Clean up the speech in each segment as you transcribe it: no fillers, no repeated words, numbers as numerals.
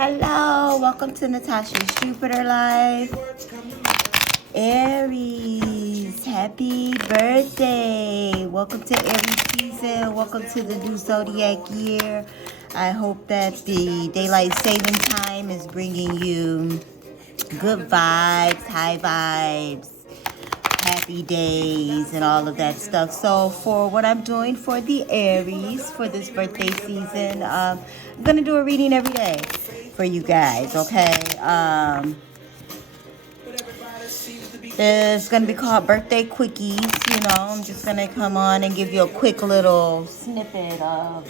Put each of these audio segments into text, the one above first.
Hello, welcome to Natasha's Jupiter Life. Aries, happy birthday. Welcome to Aries season. Welcome to the new zodiac year. I hope that the daylight saving time is bringing you good vibes, high vibes, happy days, and all of that stuff. So for what I'm doing for the Aries for this birthday season, I'm going to do a reading every day for you guys, okay? It's going to be called Birthday Quickies. You know, I'm just going to come on and give you a quick little snippet of,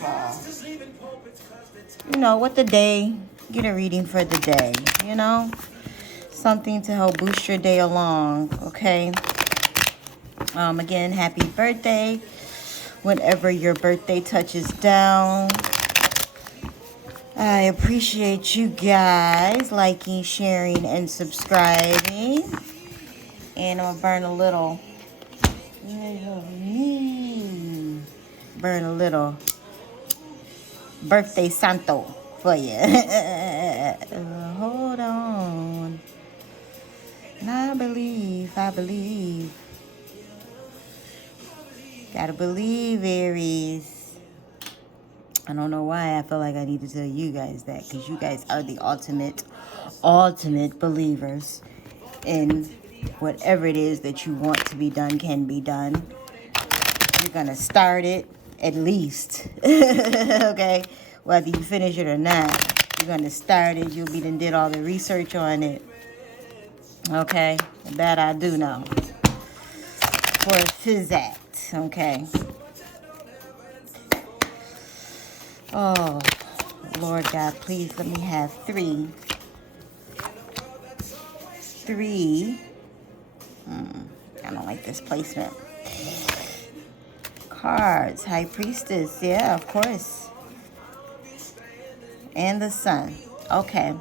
what the day, get a reading for the day, something to help boost your day along, okay? Again, happy birthday. Whenever your birthday touches down, I appreciate you guys liking, sharing, and subscribing. And I'm gonna burn a little birthday santo for you. Hold on. I believe. Gotta believe, Aries. I don't know why I feel like I need to tell you guys that, because you guys are the ultimate believers in whatever it is that you want to be done can be done. You're going to start it at least, okay? Whether you finish it or not, you're going to start it. You'll be done did all the research on it, okay? That I do know for a physat, okay? Oh, Lord God, please let me have three. I don't like this placement. Cards, High Priestess, yeah, of course. And the Sun, okay.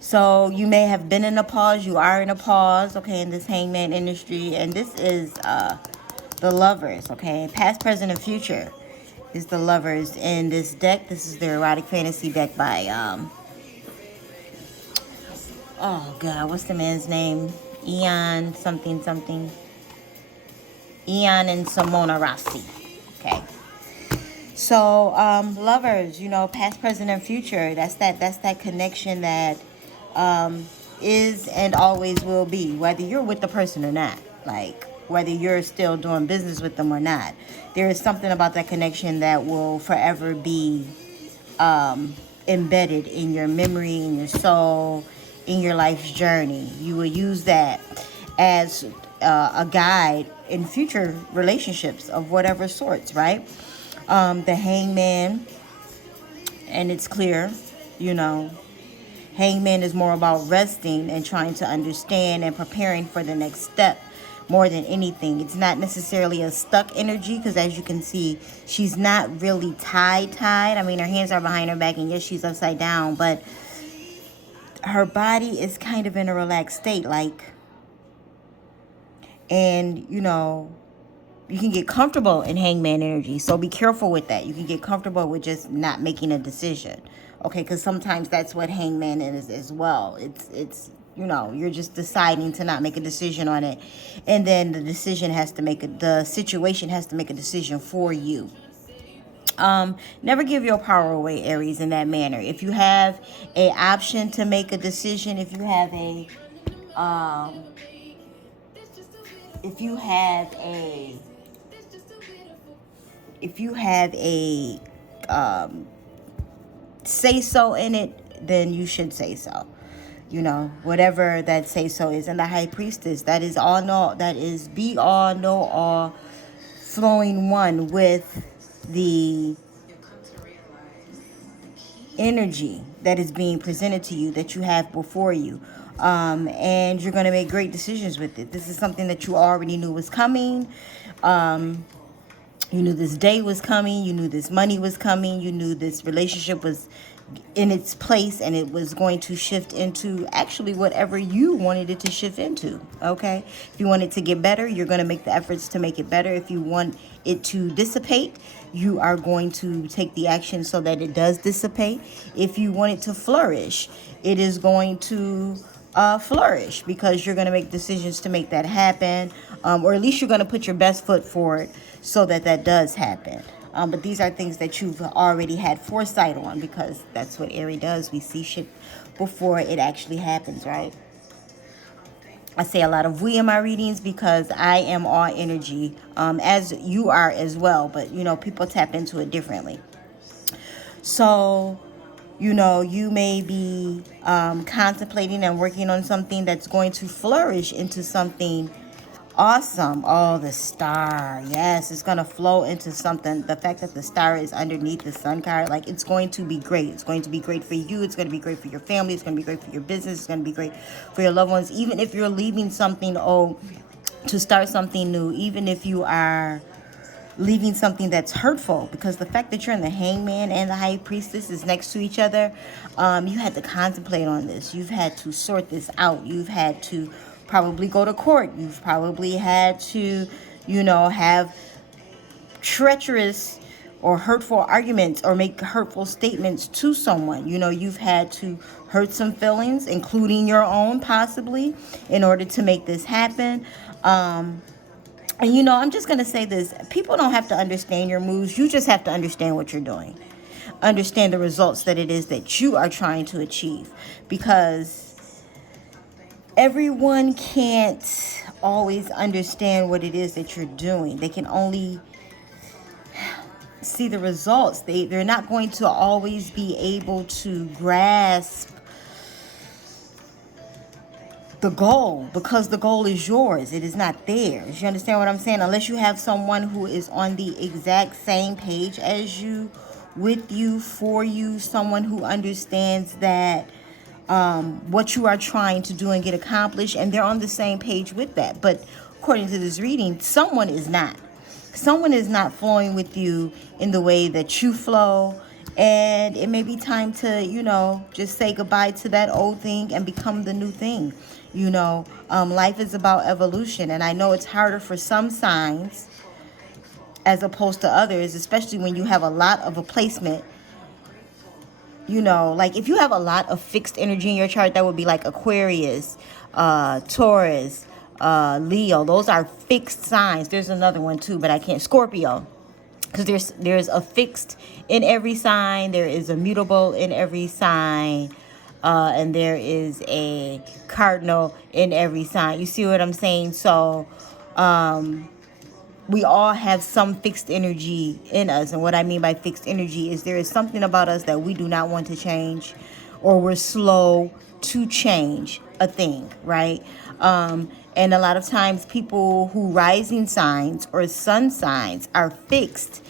So you may have been in a pause, you are in a pause, okay, in this Hangman industry. And this is the Lovers, okay, past, present, and future. Is the Lovers in this deck. This is the erotic fantasy deck by oh god, what's the man's name? Ian something. Ian and Simona Rossi. Okay. So Lovers, past, present, and future. That's that connection that is and always will be, whether you're with the person or not. Like, whether you're still doing business with them or not. There is something about that connection that will forever be embedded in your memory, in your soul, in your life's journey. You will use that as a guide in future relationships of whatever sorts, right? The Hangman, and it's clear, Hangman is more about resting and trying to understand and preparing for the next step. More than anything, it's not necessarily a stuck energy, because as you can see, she's not really tied. I mean, her hands are behind her back, and yes, she's upside down, but her body is kind of in a relaxed state, and you can get comfortable in Hangman energy, so be careful with that. You can get comfortable with just not making a decision, okay? Because sometimes that's what Hangman is as well. It's you're just deciding to not make a decision on it, and then the situation has to make a decision for you. Never give your power away, Aries, in that manner. If you have a option to make a decision, if you have a say so in it, then you should say so. Whatever that say so is. And the High Priestess, that is be all, know all, flowing one with the energy that is being presented to you, that you have before you. And you're going to make great decisions with it. This is something that you already knew was coming. You knew this day was coming. You knew this money was coming. You knew this relationship was in its place, and it was going to shift into actually whatever you wanted it to shift into, okay? If you want it to get better, you're going to make the efforts to make it better. If you want it to dissipate, you are going to take the action so that it does dissipate. If you want it to flourish, it is going to flourish, because you're going to make decisions to make that happen, or at least you're going to put your best foot forward so that that does happen. But these are things that you've already had foresight on, because that's what Aries does. We see shit before it actually happens, right? I say a lot of we in my readings because I am all energy, as you are as well. But, people tap into it differently. So, you may be contemplating and working on something that's going to flourish into something awesome. Oh, the star. Yes, it's going to flow into something. The fact that the star is underneath the sun card, like, it's going to be great. It's going to be great for you. It's going to be great for your family. It's going to be great for your business. It's going to be great for your loved ones. Even if you're leaving something to start something new, even if you are leaving something that's hurtful, because the fact that you're in the Hangman and the High Priestess is next to each other, you had to contemplate on this. You've had to sort this out. You've had to probably go to court. You've probably had to, have treacherous or hurtful arguments or make hurtful statements to someone. You've had to hurt some feelings, including your own, possibly, in order to make this happen. And, I'm just going to say this. People don't have to understand your moves. You just have to understand what you're doing. Understand the results that it is that you are trying to achieve. Because everyone can't always understand what it is that you're doing. They can only see the results. They're not going to always be able to grasp the goal, because the goal is yours. It is not theirs. You understand what I'm saying? Unless you have someone who is on the exact same page as you, with you, for you, someone who understands that what you are trying to do and get accomplished, and they're on the same page with that. But according to this reading, someone is not. Someone is not flowing with you in the way that you flow. And it may be time to, just say goodbye to that old thing and become the new thing. Life is about evolution. And I know it's harder for some signs as opposed to others, especially when you have a lot of a placement. Like if you have a lot of fixed energy in your chart, that would be like Aquarius, Taurus, Leo. Those are fixed signs. There's another one too, but I can't. Scorpio. Because there's a fixed in every sign. There is a mutable in every sign. And there is a cardinal in every sign. You see what I'm saying? So, we all have some fixed energy in us. And what I mean by fixed energy is there is something about us that we do not want to change, or we're slow to change a thing, right? And a lot of times people who rising signs or sun signs are fixed.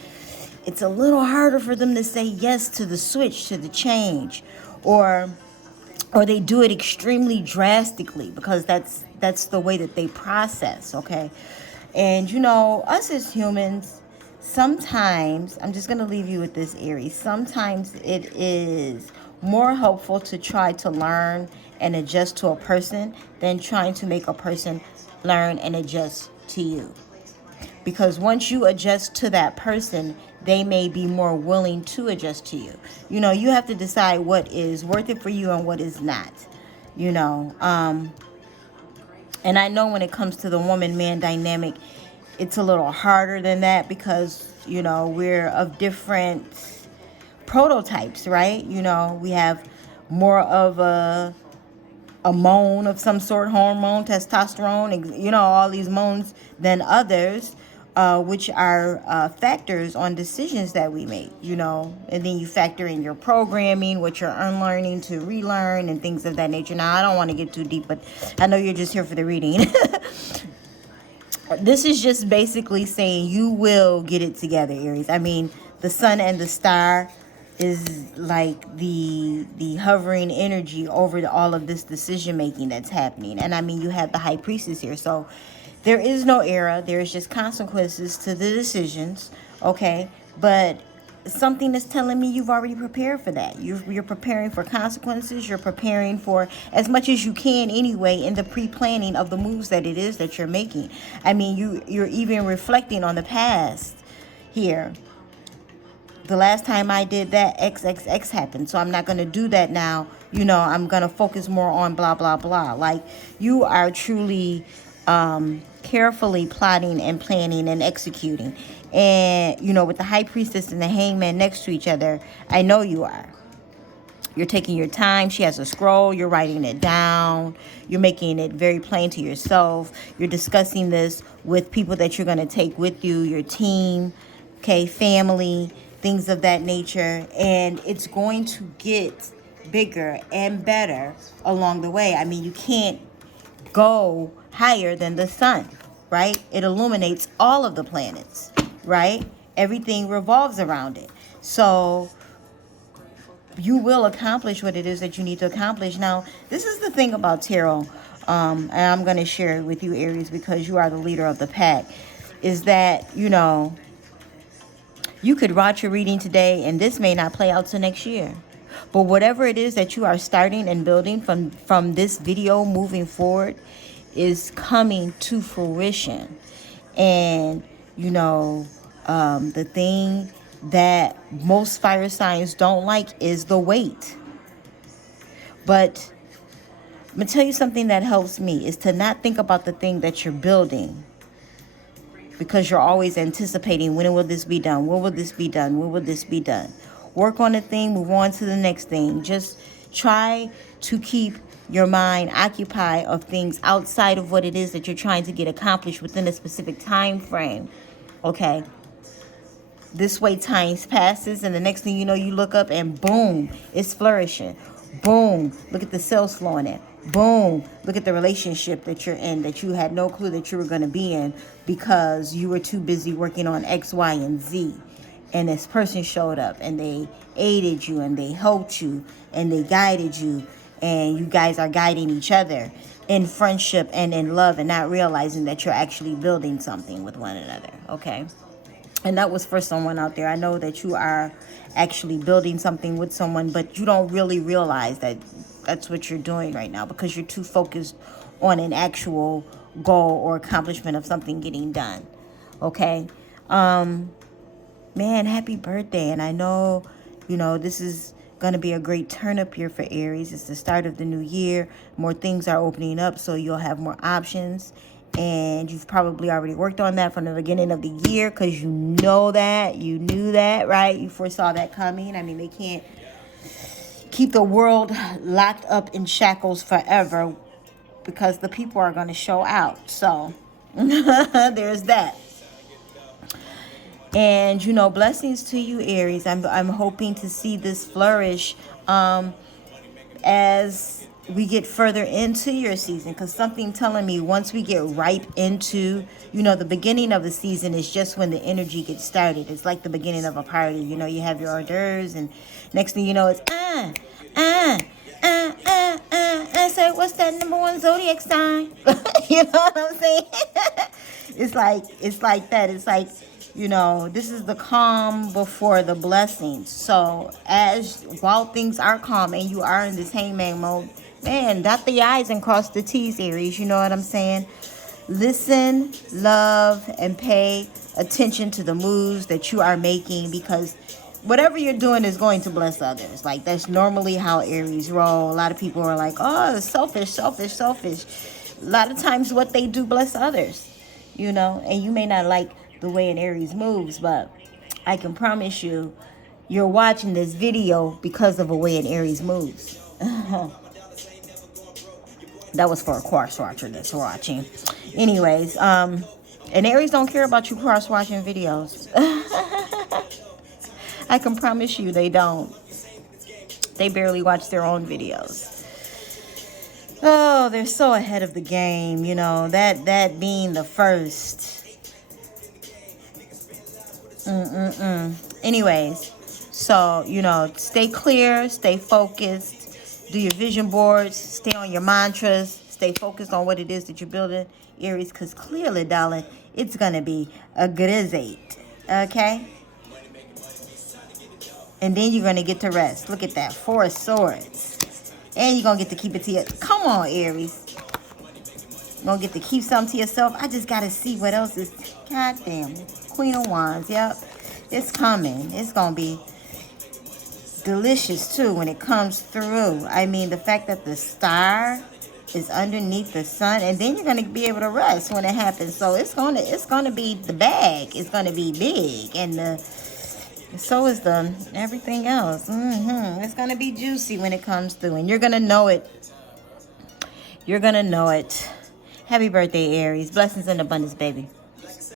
It's a little harder for them to say yes to the switch, to the change, or they do it extremely drastically, because that's the way that they process, okay? And, us as humans, sometimes, I'm just going to leave you with this, Aries. Sometimes it is more helpful to try to learn and adjust to a person than trying to make a person learn and adjust to you. Because once you adjust to that person, they may be more willing to adjust to you. You have to decide what is worth it for you and what is not. And I know when it comes to the woman-man dynamic, it's a little harder than that, because, we're of different prototypes, right? We have more of a moan of some sort, hormone, testosterone, and, all these moans than others, which are factors on decisions that we make, and then you factor in your programming, what you're unlearning to relearn, and things of that nature. Now, I don't want to get too deep, but I know you're just here for the reading. This is just basically saying you will get it together, Aries. I mean, the sun and the star is like the hovering energy over all of this decision making that's happening. And I mean, you have the High Priestess here, so there is no error. There's just consequences to the decisions, okay? But something is telling me you've already prepared for that. You're preparing for consequences. You're preparing for as much as you can anyway in the pre-planning of the moves that it is that you're making. I mean, you're even reflecting on the past, here. The last time I did that, XXX happened. So I'm not going to do that now. You know, I'm going to focus more on blah, blah, blah. Like, you are truly carefully plotting and planning and executing. And, you know, with the High Priestess and the Hangman next to each other, I know you are. You're taking your time. She has a scroll. You're writing it down. You're making it very plain to yourself. You're discussing this with people that you're going to take with you, your team, okay, family, things of that nature. And it's going to get bigger and better along the way. I mean, you can't go higher than the sun, right? It illuminates all of the planets, right? Everything revolves around it. So you will accomplish what it is that you need to accomplish. Now, this is the thing about tarot, and I'm going to share it with you, Aries, because you are the leader of the pack, is that, you know, you could watch your reading today, and this may not play out till next year. But whatever it is that you are starting and building from this video moving forward is coming to fruition. And, you know, the thing that most fire signs don't like is the wait. But I'm going to tell you something that helps me is to not think about the thing that you're building, because you're always anticipating, when will this be done? When will this be done? When will this be done? Work on a thing, move on to the next thing. Just try to keep your mind occupied of things outside of what it is that you're trying to get accomplished within a specific time frame. Okay? This way time passes, and the next thing you know, you look up and boom, it's flourishing. Boom, look at the sales flowing in. Boom, look at the relationship that you're in that you had no clue that you were going to be in because you were too busy working on X, Y, and Z. And this person showed up and they aided you and they helped you and they guided you, and you guys are guiding each other in friendship and in love, and not realizing that you're actually building something with one another. Okay? And that was for someone out there. I know that you are actually building something with someone, but you don't really realize that that's what you're doing right now because you're too focused on an actual goal or accomplishment of something getting done. Okay? Man, happy birthday. And I know, you know, this is going to be a great turn-up year for Aries. It's the start of the new year. More things are opening up, so you'll have more options. And you've probably already worked on that from the beginning of the year because you know that. You knew that, right? You foresaw that coming. I mean, they can't keep the world locked up in shackles forever because the people are going to show out. So there's that. And, you know, blessings to you, Aries. I'm hoping to see this flourish as we get further into your season, because something telling me once we get ripe into, you know, the beginning of the season is just when the energy gets started. It's like the beginning of a party. You know, you have your hors d'oeuvres, and next thing you know, it's so what's that number one zodiac sign? You know what I'm saying? It's like that. It's like, you know, this is the calm before the blessings. So while things are calm and you are in this hangman mode, man, dot the I's and cross the T's, Aries. You know what I'm saying? Listen, love, and pay attention to the moves that you are making, because whatever you're doing is going to bless others. Like, that's normally how Aries roll. A lot of people are like, oh, selfish, selfish, selfish. A lot of times what they do bless others, you know, and you may not like the way an Aries moves, but I can promise you, you're watching this video because of the way an Aries moves. That was for a cross-watcher that's watching. Anyways, and Aries don't care about you cross-watching videos. I can promise you they don't. They barely watch their own videos. Oh, they're so ahead of the game, you know, that being the first. Anyways, so, you know, stay clear, stay focused, do your vision boards, stay on your mantras, stay focused on what it is that you're building, Aries, because clearly, darling, it's going to be a grizzade, okay? And then you're going to get to rest. Look at that, 4 of Swords. And you're going to get to keep it to yourself. Come on, Aries. You're going to get to keep something to yourself. I just got to see what else is. God damn. Queen of Wands, yep. It's coming. It's going to be delicious too when it comes through. I mean, the fact that the star is underneath the sun, and then you're going to be able to rest when it happens. So it's going to be the bag. It's going to be big, and so is the everything else. It's going to be juicy when it comes through, and you're going to know it. You're going to know it. Happy birthday, Aries. Blessings and abundance, baby.